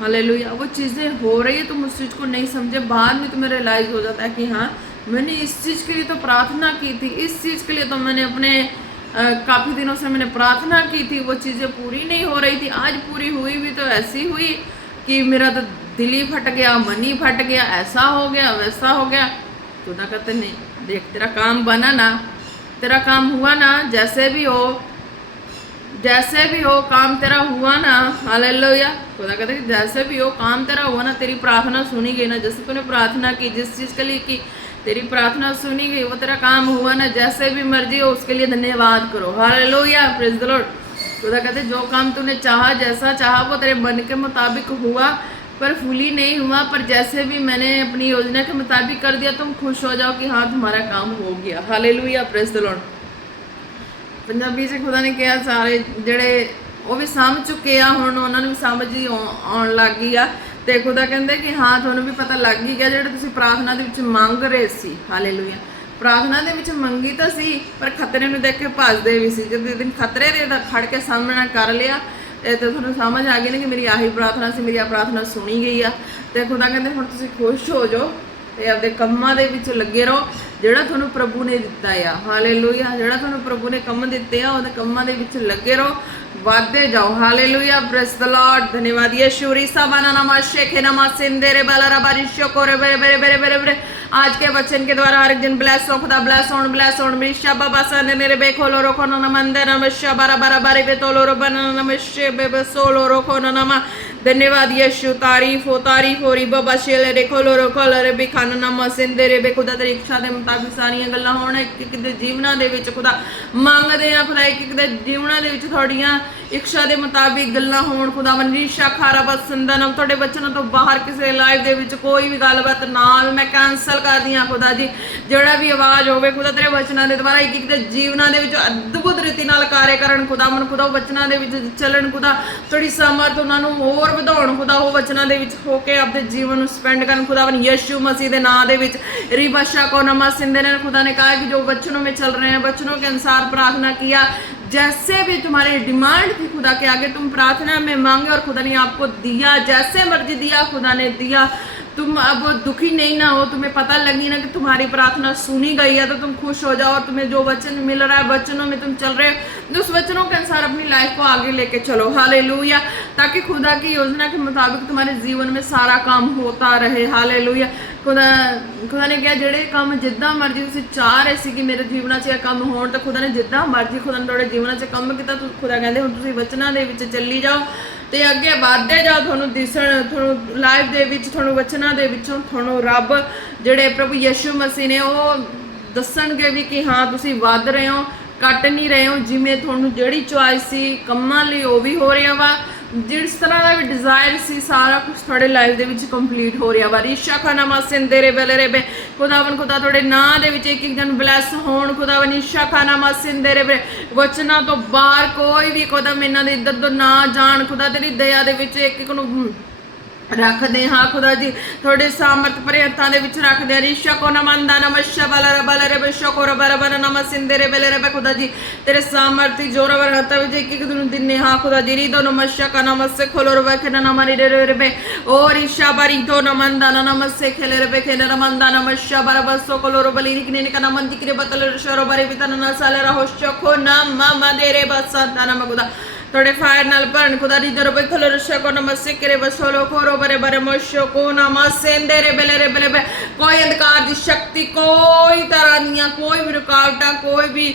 हालेलुया, वो चीज़ें हो रही है, तुम उस चीज़ को नहीं समझे, बाद में तुम्हें रियलाइज़ हो जाता है कि हाँ मैंने इस चीज़ के लिए तो प्रार्थना की थी, इस चीज़ के लिए तो मैंने अपने काफ़ी दिनों से मैंने प्रार्थना की थी, वो चीज़ें पूरी नहीं हो रही थी, आज पूरी हुई भी तो ऐसी हुई कि मेरा तो दिल ही फट गया, मन ही फट गया, ऐसा हो गया वैसा हो गया। खुदा कहते नहीं, देख तेरा काम बना ना, तेरा काम हुआ ना, जैसे भी हो काम तेरा हुआ ना। हालेलुया। खुदा कहते हैं जैसे भी हो काम तेरा हुआ ना, तेरी प्रार्थना सुनी गई ना, जैसे तूने प्रार्थना की जिस चीज़ के लिए की, तेरी प्रार्थना सुनी गई, वो तेरा काम हुआ ना, जैसे भी मर्जी हो उसके लिए धन्यवाद करो। हालेलुया। Praise the Lord. खुदा कहते जो काम तूने चाहा, जैसा चाहा वो तेरे मन के मुताबिक हुआ, पर फुली नहीं हुआ, पर जैसे भी मैंने अपनी योजना के मुताबिक कर दिया, तुम खुश हो जाओ कि हाँ तुम्हारा काम हो गया। Hallelujah. Praise the Lord. Punjabi से खुदा ने कहा सारे जड़े वो भी समझ चुके आ, हुण उन्होंने भी समझ ही आउण लग गई आ। ते खुदा कहते कि हाँ तुहानूं भी पता लग ही गया जिहड़े तुसीं प्रार्थना दे विच मंग रहे सी। हालेलुया। प्रार्थना दे विच मंगी तो सी, पर खतरे नूं देख के भजदे भी सी। जद दिन खतरे दे खड़ के सामना कर लिया तो तुहानूं समझ आ गई ना कि मेरी आही प्रार्थना सी, मेरी प्रार्थना सुनी गई आ। ते खुदा कहते हुण तुसीं खुश हो जाओ ते आपदे कम्मां दे विच लगे रहो ਜਿਹੜਾ ਤੁਹਾਨੂੰ ਪ੍ਰਭੂ ਨੇ ਦਿੱਤਾ ਆ। ਹਾਲੇਲੂਇਆ। ਜਿਹੜਾ ਤੁਹਾਨੂੰ ਪ੍ਰਭੂ ਨੇ ਕੰਮ ਦਿੱਤੇ ਆ ਉਹਦੇ ਕੰਮਾਂ ਦੇ ਵਿੱਚ ਲੱਗੇ ਰਹੋ, ਵਧਦੇ ਜਾਓ। ਹਾਲੇਲੂया। Praise the Lord. धन्यवाद यीशु। रीसा बना नमा शेखे नमा सिंदेरे बालारा बारिशो कोरे बेरे बेरे बेरे बेरे बेरे। आज के वचन के द्वारा हर एक दिन ब्लेस हो खुदा, ब्लेस ऑन मिशा बाबा सन मेरे बेखोलो रोको न मंदे नमशा बारा बारा बारी बेतोलो रो बना नमशे बेबे सोलो रोको न नमा। धन्यवाद यीशु। तारीफ हो री बाबा शेले रे खोलो रो खोलो रे बिखान नमा सिंदेरे बे खुदा तेरी इच्छा दे मुताबिक सारियां गल्लां होण एक एक दे जीवनां दे विच खुदा मंगदे आ। खुदा एक एक दे जीवनां दे विच थोड़ियां इच्छा दे मुताबिक गल्लां होण खुदा। मनीषा खारा बसंदन तुहाडे बचनां तो बाहर किसी लाइफ दे विच कोई भी गलबात नाल मैं कैंसल कर दी खुदा जी। जिहड़ा भी आवाज़ होवे खुदा तेरे वचनां दे द्वारा एक एक दे जीवनां दे विच अद्भुत रीति नाल कार्य करन खुदा। मन खुदा वचनां दे विच चलन खुदा, थोड़ी सामर्थ उन्हां नूं होर ਵਧਾਉਣ खुदा। वो वचनां दे विच हो के अपने जीवन नूं स्पेंड करन खुदा। यीशु मसीह दे नाम दे विच रिबाशा को नमा सिंधे ने खुदा ने कहा कि जो वचनों में चल रहे हैं, वचनों के अनुसार प्रार्थना किया, जैसे भी तुम्हारी डिमांड थी खुदा के आगे तुम प्रार्थना में मांगे और खुदा ने आपको दिया, जैसे मर्जी दिया खुदा ने दिया। तुम अब दुखी नहीं ना हो, तुम्हें पता लगी ना कि तुम्हारी प्रार्थना सुनी गई है, तो तुम खुश हो जाओ और तुम्हें जो वचन मिल रहा है, वचनों में तुम चल रहे हो, उस वचनों के अनुसार अपनी लाइफ को आगे लेके चलो। हालेलुया। ताकि खुदा की योजना के मुताबिक तुम्हारे जीवन में सारा काम होता रहे। हालेलुया। खुदा ने कहा ਜਿਹੜੇ ਕੰਮ ਜਿੱਦਾਂ ਮਰਜ਼ੀ ਤੁਸੀਂ ਚਾਹ ਰਹੇ ਸੀ ਕਿ ਮੇਰੇ ਜੀਵਨਾਂ 'ਚ ਇਹ ਕੰਮ ਹੋਣ, ਤਾਂ ਖੁਦਾ ਨੇ ਜਿੱਦਾਂ ਮਰਜ਼ੀ ਖੁਦਾ ਨੇ ਤੁਹਾਡੇ ਜੀਵਨਾਂ 'ਚ ਕੰਮ ਕੀਤਾ। ਖੁਦਾ ਕਹਿੰਦੇ ਹੁਣ ਤੁਸੀਂ ਵਚਨਾਂ ਦੇ ਵਿੱਚ ਚੱਲੀ ਜਾਓ ਤੇ ਅੱਗੇ ਵਧਦੇ ਜਾਓ। ਤੁਹਾਨੂੰ ਦਿਸਣ, ਤੁਹਾਨੂੰ ਲਾਈਫ ਦੇ ਵਿੱਚ, ਤੁਹਾਨੂੰ ਵਚਨਾਂ ਦੇ ਵਿੱਚੋਂ ਤੁਹਾਨੂੰ ਰੱਬ ਜਿਹੜੇ ਪ੍ਰਭੂ ਯਿਸੂ ਮਸੀਹ ਨੇ ਉਹ ਦੱਸਣਗੇ ਵੀ ਕਿ ਹਾਂ ਤੁਸੀਂ ਵੱਧ ਰਹੇ ਹੋ, ਕੱਟ ਨਹੀਂ ਰਹੇ ਹੋ। ਜਿਵੇਂ ਤੁਹਾਨੂੰ ਜਿਹੜੀ ਚੁਆਇਸ ਸੀ ਕੰਮਾਂ ਲਈ ਉਹ ਵੀ ਹੋ ਰਿਹਾ ਵਾ, जिस तरह का भी डिजायर सी सारा कुछ थोड़े लाइफ दे विच कंप्लीट हो रहा वा। रिशा खाना मासिंदे रे बेले रे बे खुदावन खुदा थोड़े नां दे विच एक एक जन ब्लैस होण। खुदावन निशा खाना मासिंदे रे बे वचना तो बाहर कोई भी खुदा इन्हां दे इधर तो ना जान। खुदा तेरी दया दे विच एक एक नूं रखते हाँ खुदा जी, थोड़े सामर्थ भरे हत्थां दे विच रखदे। रिशा को नमंदा नमशा बाला रे बशा को रबा रबा नमसिंदे रे बेले रे बे खुदा जी तेरे सामर्थी जोरावर हत्थां विच एक एक दिन दिने हाँ खुदा जी। रिदो नमशा का नमस्से खोलो रे बे नमरी रे रे बे ओ रिशा बारी दो नमंदा नमस्से खेले रे बे खेले नमंदा नमशा बारा बसो खोलो रे बली निकने का नमन दिकरे बतल शरो बारे बिता न साले रहोश को नाम मामा दे रे बसा दाना मगुदा थोड़े फायर नाल भरन। खुदा दी दरो बखलो रशा को नमस्ते करे बसोलो खोरो बरे बरे मशो को नमसेंदे रे बेले बे कोई अंधकार दी शक्ति, कोई तरह दियां कोई भी रुकावटां, कोई भी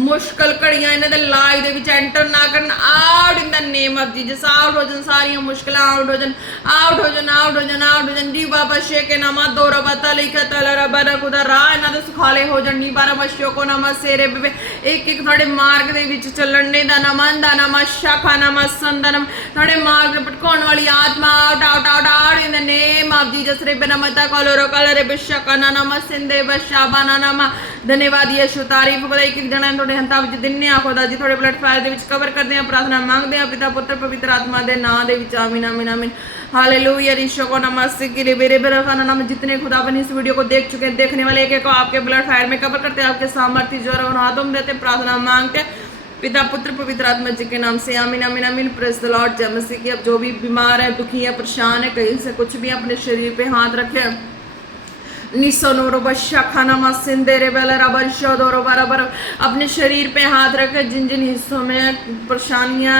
मुश्किल घड़ियां इन्हां दे लाइफ दे विच एंटर ना करन। Out in the name of Jesus. Out हो जन सारियां मुश्किलां, आउट हो जन, आउट हो जन, आउट हो जन, आउट हो जन। दी बाबा शेके नमा दो रबता लिखा तला रबा खुदा राह इन्हां दे सुखाले हो जन। नी बारा मशो को नमसे रे बे एक एक थोड़े मार्ग दे विच चलने दा नमन दा नमश शाखानामा संदनम थोड़े मार्ग पटकाने वाली आत्मा out out out out in the name of Jesus. रे बनमता कलोरो कलरे बिशकाना नामा सिंदे बशाबाना नामा। धन्यवाद यीशु, तारीफ खुदा। एक एक जना थोड़े हंता विच दिन्ने आ खुदा जी, थोड़े ब्लड फायर दे विच कवर करदे आ, प्रार्थना मांगदे आ पिता पुत्र पवित्र आत्मा दे नाम दे विच। आमीन आमीन आमीन। हालेलुया। रिशो को नमस्ते गिरे बेरे बेरे खाना नाम। जितने खुदा बनी इस वीडियो को देख चुके हैं, देखने वाले एक एक को आपके ब्लड फायर में कवर करते, आपके सामर्थ्य जोर और हाथों में देते, प्रार्थना मांगते पिता पुत्र पवित्र आत्मा जी के नाम से। आमीन आमीन आमीन। Praise the Lord. जय मसीह की। अब जो भी बीमार है, दुखी है, परेशान है, कहीं से कुछ भी अपने शरीर पे हाथ रखे। निसोनोरो बशा खाना मासिंदे रे बेले रबशो दोरो बराबर अपने शरीर पे हाथ रखे। जिन जिन हिस्सों में परेशानियां,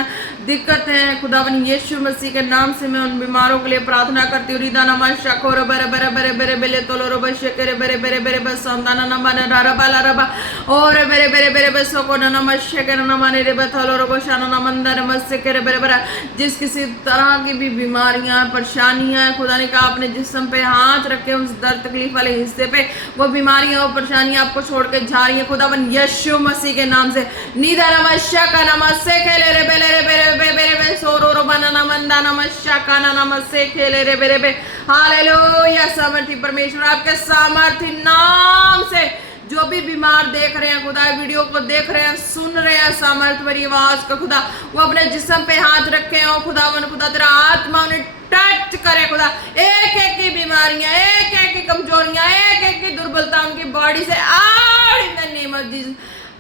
दिक्कतें हैं, खुदावन यीशु मसीह के नाम से मैं उन बीमारों के लिए प्रार्थना करती हूँ। रिदा नमशा खोरो बरे बरे बरे बरे बेले तोलो रो बशे करे बरे बरे बरे बस संदाना नमन रबा रबा और बरे बरे बरे बसो को नमशे के नमन रे बथलो रो बशाना नमंदर नमस्ते करे बरे बरे। जिस किसी तरह की भी बीमारियां, परेशानियां, खुदा ने कहा अपने जिस्म पे हाथ रखे, उस दर्द तकलीफ वाले हिस्से पे वो बीमारियां और परेशानियां आपको छोड़ के जा रही है खुदावन यीशु मसीह के नाम से। नीदा नमशा का नमस्ते खेले रे बेले रे बेरे बेरे बे सोरो रो बना नमंदा नमशा का नमस्ते खेले रे बेरे बे। हालेलुया। सामर्थी परमेश्वर आपके सामर्थी नाम से जो भी बीमार देख रहे हैं खुदा, वीडियो को देख रहे हैं, सुन रहे हैं सामर्थ भरी आवाज का खुदा, वो अपने जिस्म पे हाथ रखे हो खुदावन। खुदा तेरा आत्मा उन्हें टच करे खुदा। एक एक की बीमारियां, एक एक की कमजोरियां, एक एक की दुर्बलता उनकी बॉडी से out in the name of Jesus,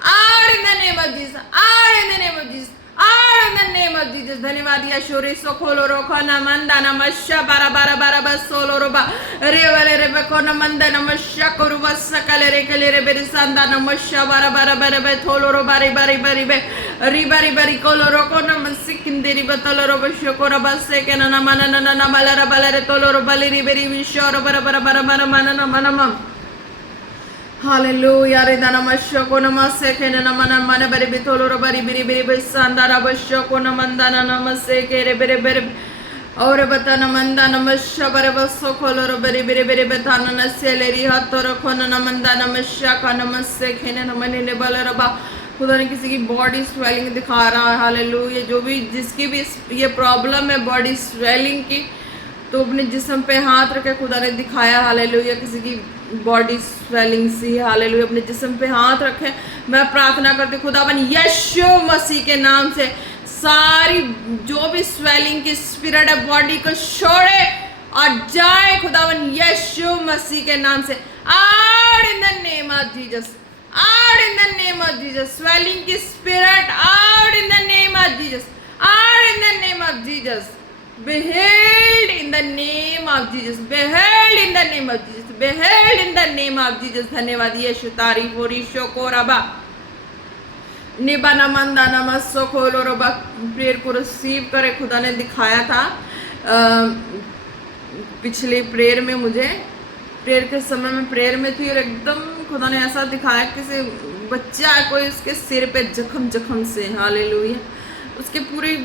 out in the name of Jesus, out in the name of Jesus, out in the name of Jesus. धन्यवाद यीशु। रिसो खोलो रोखो नमंदा नमशा बारा बारा बारा बस सोलो रोबा रे वाले रे बको नमंदा नमशा करू बस कले रे कले रे बेरे संदा नमशा बारा बारा बारा बे थोलो रो बारी बारी बारी बे री बारी बारी कोलो रोको नमस्ते किंदेरी बतलो रो बशो को रबस से के ना मन ना ना मला रा बला रे तोलो रो बली री बेरी विशो रो बारा बारा बारा बारा मन ना मन मन। हालेलुया। रे नमशो को नमस्ते के ना मन मन बरी बितोलो रो बारी बिरी बिरी बसंदा रा बशो को नमंदा नमस्ते के रे बेरे बेरे और बता नमंदा नमशा बरे बसो खोलो रो बेरी बेरी बेरी बता न सेलेरी हाथ रखो न नमंदा नमशा का नमस्ते के ना मन ने बला रबा। खुदा ने किसी की बॉडी स्वेलिंग दिखा रहा है। हालेलुया। जो भी जिसकी भी ये प्रॉब्लम है बॉडी स्वेलिंग की, तो अपने जिस्म पे हाथ रखे खुदा ने दिखाया। हालेलुया। किसी की बॉडी स्वेलिंग सी, हालेलुया, अपने जिस्म पे हाथ रखे। मैं प्रार्थना करती हूँ खुदावन यीशु मसीह के नाम से सारी जो भी स्वेलिंग की स्पिरिट है बॉडी को छोड़े और जाए खुदावन यीशु मसीह के नाम से। Out in the name of Jesus, out in the name of Jesus. Swelling की spirit out in the name of Jesus, out in the name of Jesus. Be healed in the name of Jesus, be healed in the name of Jesus, be healed in the name of Jesus. धन्यवाद यीशु। तारीफ और ईशो को रबा निबाना मंदा नमस्सो खोलो रबा prayer को receive करे। खुदा ने दिखाया था पिछले प्रेयर में, मुझे प्रेयर के समय में प्रेयर में थी और एकदम खुदा ने ऐसा दिखाया किसी बच्चा कोई उसके सिर पे जख्म से, हालेलुया, उसके पूरे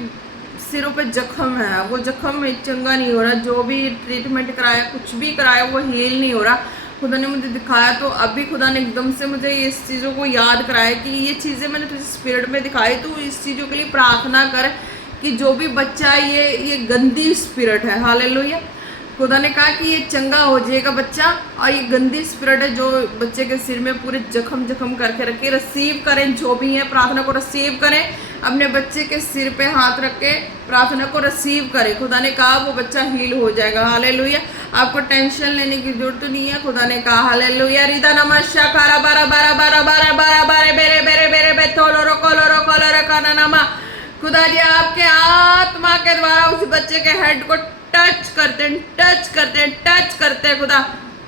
सिरों पे जख्म है, वो जख्म चंगा नहीं हो रहा, जो भी ट्रीटमेंट कराया कुछ भी कराया वो हील नहीं हो रहा। खुदा ने मुझे दिखाया तो अभी खुदा ने एकदम से मुझे इस चीज़ों को याद कराया कि ये चीज़ें मैंने तुझे स्पिरिट में दिखाई, तो इस चीज़ों के लिए प्रार्थना कर कि जो भी बच्चा ये गंदी स्पिरिट है, हालेलुया, खुदा ने कहा कि ये चंगा हो जाएगा बच्चा, और ये गंदी स्पिरिट है जो बच्चे के सिर में पूरे जख्म करके रखे, रिसीव करें, जो भी है प्रार्थना को रिसीव करें, अपने बच्चे के सिर पे हाथ रख के प्रार्थना को रिसीव करें। खुदा ने कहा वो बच्चा हील हो जाएगा, हालेलुया, आपको टेंशन लेने की जरूरत नहीं है। खुदा ने कहा हालेलुया। रिदा नमस्या कारा बारा बारा बारा बारा बारा बारे बेरे बेरे बेरे बे तोलो कोलो काना नामा। खुदा जी आपके आत्मा के द्वारा उस बच्चे के हेड को टच करते खुदा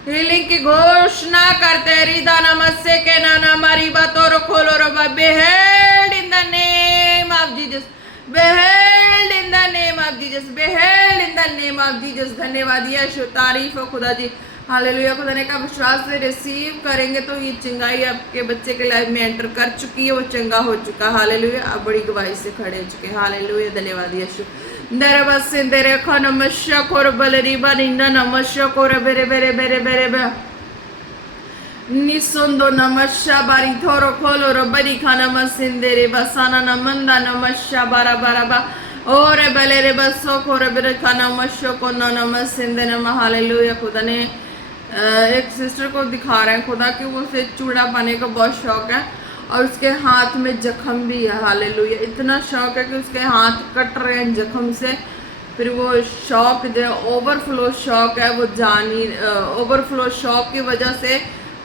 हीलिंग की घोषणा करते। रिदा नमस्ते के नाना मारी बातों खोलो रबा be healed in the name of Jesus, be healed in the name of Jesus, be healed in the name of Jesus. धन्यवाद यीशु, तारीफ हो खुदा जी, हालेलुया। खुदा ने कहा विश्वास से रिसीव करेंगे तो ये चंगाई आपके बच्चे के लाइफ में एंटर कर चुकी है, वो चंगा हो चुका, हालेलुया, आप बड़ी गवाही से खड़े हो चुके, हालेलुया, धन्यवाद यीशु। दरबसे दरे खा नमस्या कोर बलरीबा निंदा नमस्या कोर बेरे बेरे बेरे बेरे बे निसुंदो नमस्या बारी थोरो खोलो रबरी खा नमसिंदेरे बसाना नमंदा नमस्या बारा बारा बा और बले रे बसो कोर बेरे खा नमस्या को नमसिंदे नम, हालेलुया। खुदा ने एक सिस्टर को दिखा रहे हैं खुदा कि वो उसे चूड़ा पाने का बहुत शौक है और उसके हाथ में जख्म भी है, हालेलुया, इतना शौक है कि उसके हाथ कट रहे हैं जख्म से। फिर वो शौक जो ओवरफ्लो शौक है वो जानी ओवरफ्लो शौक की वजह से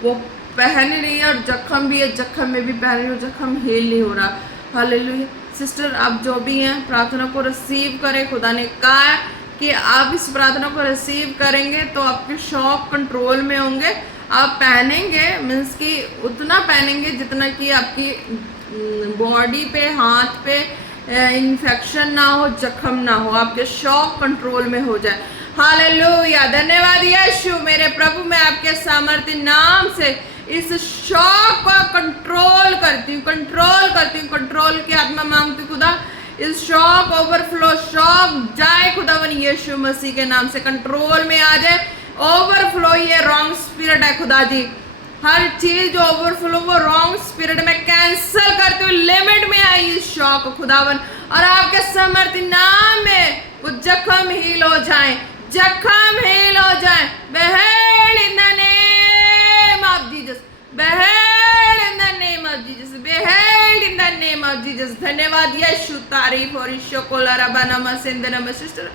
वो पहन ही रही है और जख्म भी है, जख्म में भी पहन रही है, जख्म हील नहीं हो रहा, हालेलुया। सिस्टर आप जो भी हैं प्रार्थना को रिसीव करें। खुदा ने कहा कि आप इस प्रार्थना को रिसीव करेंगे तो आपके शौक कंट्रोल में होंगे, आप पहनेंगे मीन्स कि उतना पहनेंगे जितना कि आपकी बॉडी पे हाथ पे इन्फेक्शन ना हो, जख्म ना हो, आपके शौक कंट्रोल में हो जाए, हालेलुया। धन्यवाद यीशु, मेरे प्रभु, मैं आपके सामर्थ्य नाम से इस शौक को कंट्रोल करती हूँ, कंट्रोल की आत्मा मांगती खुदा, इस शौक ओवरफ्लो शौक जाए खुदावन यीशु मसीह के नाम से, कंट्रोल में आ जाए, ओवरफ्लो ये रॉन्ग स्पिरिट है खुदा जी, हर चीज जो ओवरफ्लो वो रॉन्ग स्पिरिट में कैंसिल करते हुए लिमिट में आई इस शौक खुदावन, और आपके समर्थी नाम में वो जख्म हील हो जाए, जख्म हील हो जाए, be healed in the name of Jesus, be healed in the name of Jesus, be healed in the name of Jesus. धन्यवाद यीशु, तारीफ और ईशो को लरबा नमस्ते नमः। सिस्टर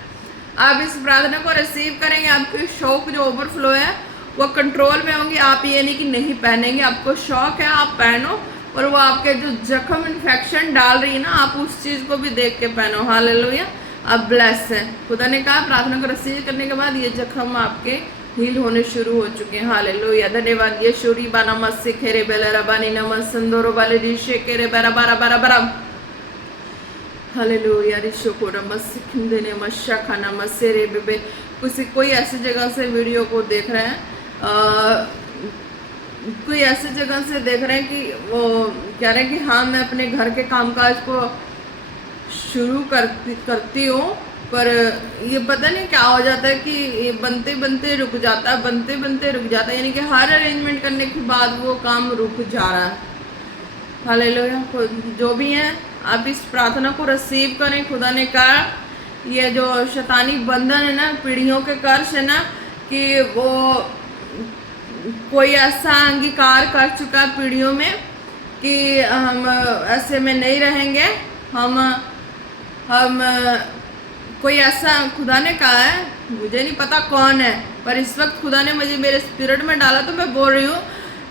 आप इस प्रार्थना को रिसीव करेंगे, आपके शौक जो ओवरफ्लो है वो कंट्रोल में होंगे, आप ये नहीं कि नहीं पहनेंगे, आपको शौक है आप पहनो, और वो आपके जो जख्म इन्फेक्शन डाल रही है ना आप उस चीज़ को भी देख के पहनो, हालेलुया, आप ब्लेस हैं। खुदा ने कहा प्रार्थना को रिसीव करने के बाद ये जख्म आपके हील होने शुरू हो चुके हैं, हालेलुया। धन्यवाद यीशु। रिबा नमस सिखेरे बेले रबानी नमस संदोरो बाले रिशे केरे बरा बारा बारा बारा, हालेलुया। रिशो को नमस सिखंदे ने मशा खाना मसेरे बेबे। कोई ऐसी जगह से वीडियो को देख रहे हैं, कोई ऐसी जगह से देख रहे हैं कि वो कह रहे हैं कि हाँ मैं अपने घर के कामकाज को शुरू करती हूँ, पर ये पता नहीं क्या हो जाता है कि ये बनते बनते रुक जाता है, यानी कि हर अरेंजमेंट करने के बाद वो काम रुक जा रहा है, हालेलुया। जो भी है आप इस प्रार्थना को रिसीव करें। खुदा ने कहा ये जो शैतानी बंधन है ना, पीढ़ियों के कर्ज है ना, कि वो कोई ऐसा अंगीकार कर चुका पीढ़ियों में कि हम ऐसे में नहीं रहेंगे, हम कोई ऐसा खुदा ने कहा है, मुझे नहीं पता कौन है, पर इस वक्त खुदा ने मुझे मेरे स्पिरिट में डाला तो मैं बोल रही हूँ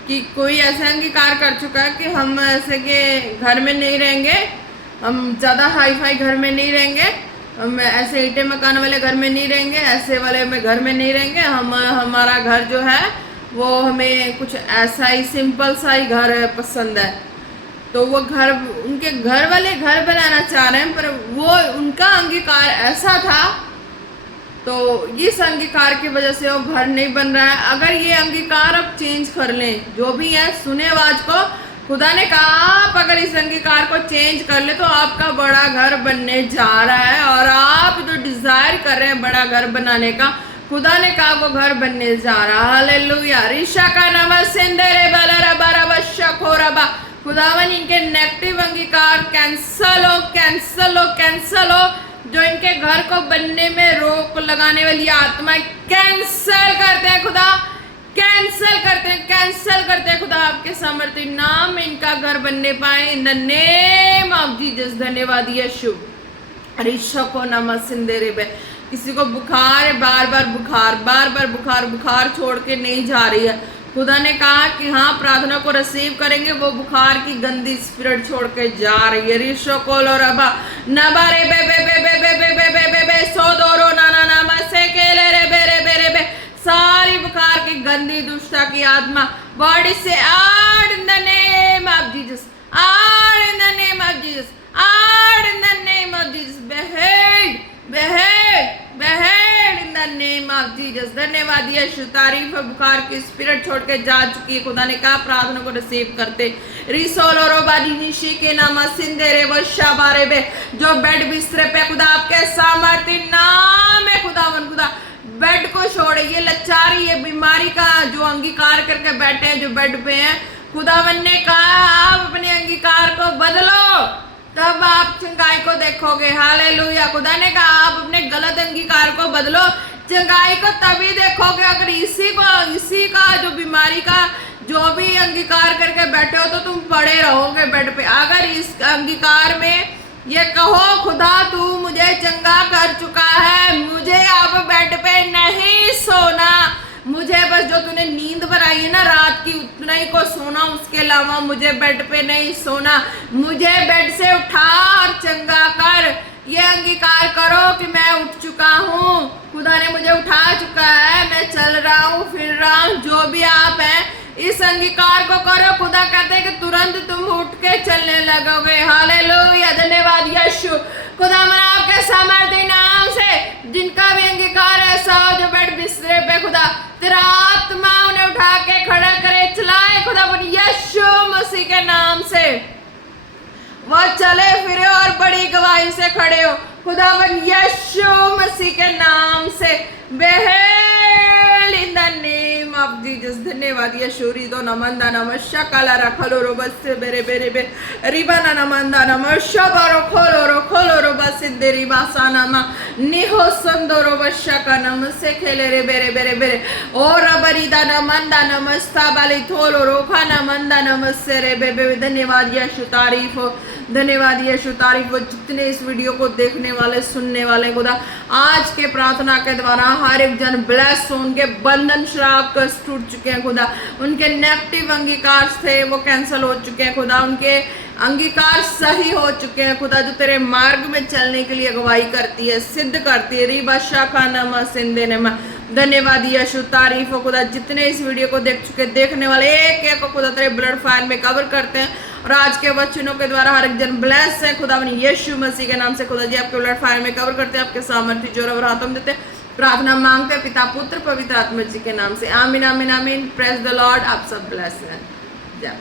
कि कोई ऐसा अंगीकार कर चुका है कि हम ऐसे के घर में नहीं रहेंगे, हम ज़्यादा हाई फाई घर में नहीं रहेंगे, हम ऐसे ईंटे मकान वाले घर में नहीं रहेंगे, ऐसे वाले में घर में नहीं रहेंगे, हमारा घर जो है वो हमें कुछ ऐसा ही सिंपल सा ही घर पसंद है, तो वो घर, उनके घर वाले घर बनाना चाह रहे हैं, पर वो उनका अंगीकार ऐसा था, तो इस अंगीकार की वजह से वो घर नहीं बन रहा है। अगर ये अंगीकार अब चेंज कर लें, जो भी है सुने आवाज को, खुदा ने कहा आप अगर इस अंगीकार को चेंज कर ले तो आपका बड़ा घर बनने जा रहा है, और आप जो डिजायर कर रहे हैं बड़ा घर बनाने का, खुदा ने कहा वो घर बनने जा रहा है। हालेलुया। ऋषा का नमस्तेरे बलरबा, खुदावन इनके नेगेटिव अंगीकार कैंसल हो, कैंसल हो, कैंसल हो। जो इनके घर को बनने में रोक लगाने वाली आत्माएं कैंसल करते हैं खुदा, कैंसल करते हैं, कैंसल करते हैं खुदा। आपके सामर्थ्य नाम में इनका घर बनने पाए, इन द नेम ऑफ जीसस। धन्यवाद यीशु। ऋषा को नमस्तेरे बे, किसी को बुखार है, बार बार बुखार, बार बार बुखार, बुखार छोड़ के नहीं जा रही है, खुदा ने कहा कि हाँ प्रार्थना को रिसीव करेंगे, वो बुखार की गंदी स्पिरिट छोड़ के जा रही है। ऋषो को लो रबा नबारे बे बे बे बे बे बे बे बे बे बे सो दोरो ना ना ना मसे के ले रे बे रे बे रे बे, सारी बुखार की गंदी दुष्टता की आत्मा बॉडी से out in the name of Jesus, out in the name of Jesus, out in the name of Jesus. Be healed be healed be healed in the name of Jesus. धन्यवाद यीशु। तारीफ है, बुखार की स्पिरिट छोड़ के जा चुकी है, खुदा ने कहा प्रार्थना को रिसीव करते। रिसोलो रोबादी निशी के नाम सिंदेरे वशा बारे बे, जो बेड बिस्तरे पे खुदा आपके सामर्थ्य नाम है, खुदावन खुदा बेड को छोड़े, ये लाचारी, ये बीमारी का जो अंगीकार करके बैठे हैं, जो बेड पे हैं, खुदावन ने कहा आप अपने अंगीकार को बदलो, तब आप चंगाई को देखोगे। हालेलुया। खुदा ने कहा आप अपने गलत अंगीकार को बदलो, चंगाई को तभी देखोगे। अगर इसी का जो बीमारी का जो भी अंगीकार करके बैठे हो तो तुम पड़े रहोगे बेड पे। अगर इस अंगीकार में ये कहो खुदा तू मुझे चंगा कर चुका है, मुझे अब बेड पे नहीं सोना, मुझे बस जो तूने नींद बनाई है ना रात की उतना ही को सोना, उसके अलावा मुझे बेड पे नहीं सोना, मुझे बेड से उठा और चंगा कर। ये अंगीकार करो कि मैं उठ चुका हूँ, खुदा ने मुझे उठा चुका है, मैं चल रहा हूँ, फिर रहा हूँ, जो भी आप हैं इस अंगीकार को करो। खुदा कहते हैं कि तुरंत तुम उठ के चलने लगोगे। हालेलुया। धन्यवाद यीशु। खुदा मन आपके सामर्थ्य नाम से जिनका भी अंगीकार ऐसा हो जो बेड बिस्तरे पे, खुदा तेरा आत्मा उन्हें उठा के खड़ा करे, चलाए खुदा बन यीशु मसीह के नाम से, वो चले फिरे और बड़ी गवाही से खड़े हो खुदा बन यीशु मसीह के नाम से। Be healed in the name of Jesus. धन्यवाद यीशु। रिदो नमंदा नमस्या काला रखलो रो बस बेरे बेरे बे रिबाना नमंदा नमस्या बारो खोलो रो बस देरी बासाना मा निहो संदो रो बस्या का नमसे खेले रे बेरे बेरे बेरे और बरीदा नमंदा नमस्ता बाली थोलो रोखा नमंदा नमस्ते रे बे बे। धन्यवाद यीशु। तारीफ हो, धन्यवाद यीशु। तारीफ हो। जितने इस वीडियो को देखने वाले सुनने वाले खुदा आज के प्रार्थना के द्वारा हर एक जन ब्लेस हो, उनके बंधन श्राप कष्ट टूट चुके हैं खुदा, उनके नेगेटिव अंगीकार थे वो कैंसिल हो चुके हैं खुदा, उनके अंगीकार सही हो चुके हैं खुदा, जो तेरे मार्ग में चलने के लिए अगुवाई करती है, सिद्ध करती है। रिबा शाखा नमा सिंधे नमा। धन्यवाद यीशु। तारीफ हो खुदा। जितने इस वीडियो को देख चुके देखने वाले एक एक को खुदा तेरे ब्लड फायर में कवर करते हैं, और आज के वचनों के द्वारा हर एक जन ब्लेस है खुदा यीशु मसीह के नाम से। खुदा जी आपके ब्लड फायर में कवर करते हैं, आपके सामर्थ्य जोर और आत्म देते हैं। प्रार्थना मांगते हैं पिता पुत्र पवित्र आत्मा जी के नाम से। आमीन आमीन आमीन। Praise the Lord. आप सब ब्लेस हैं। जय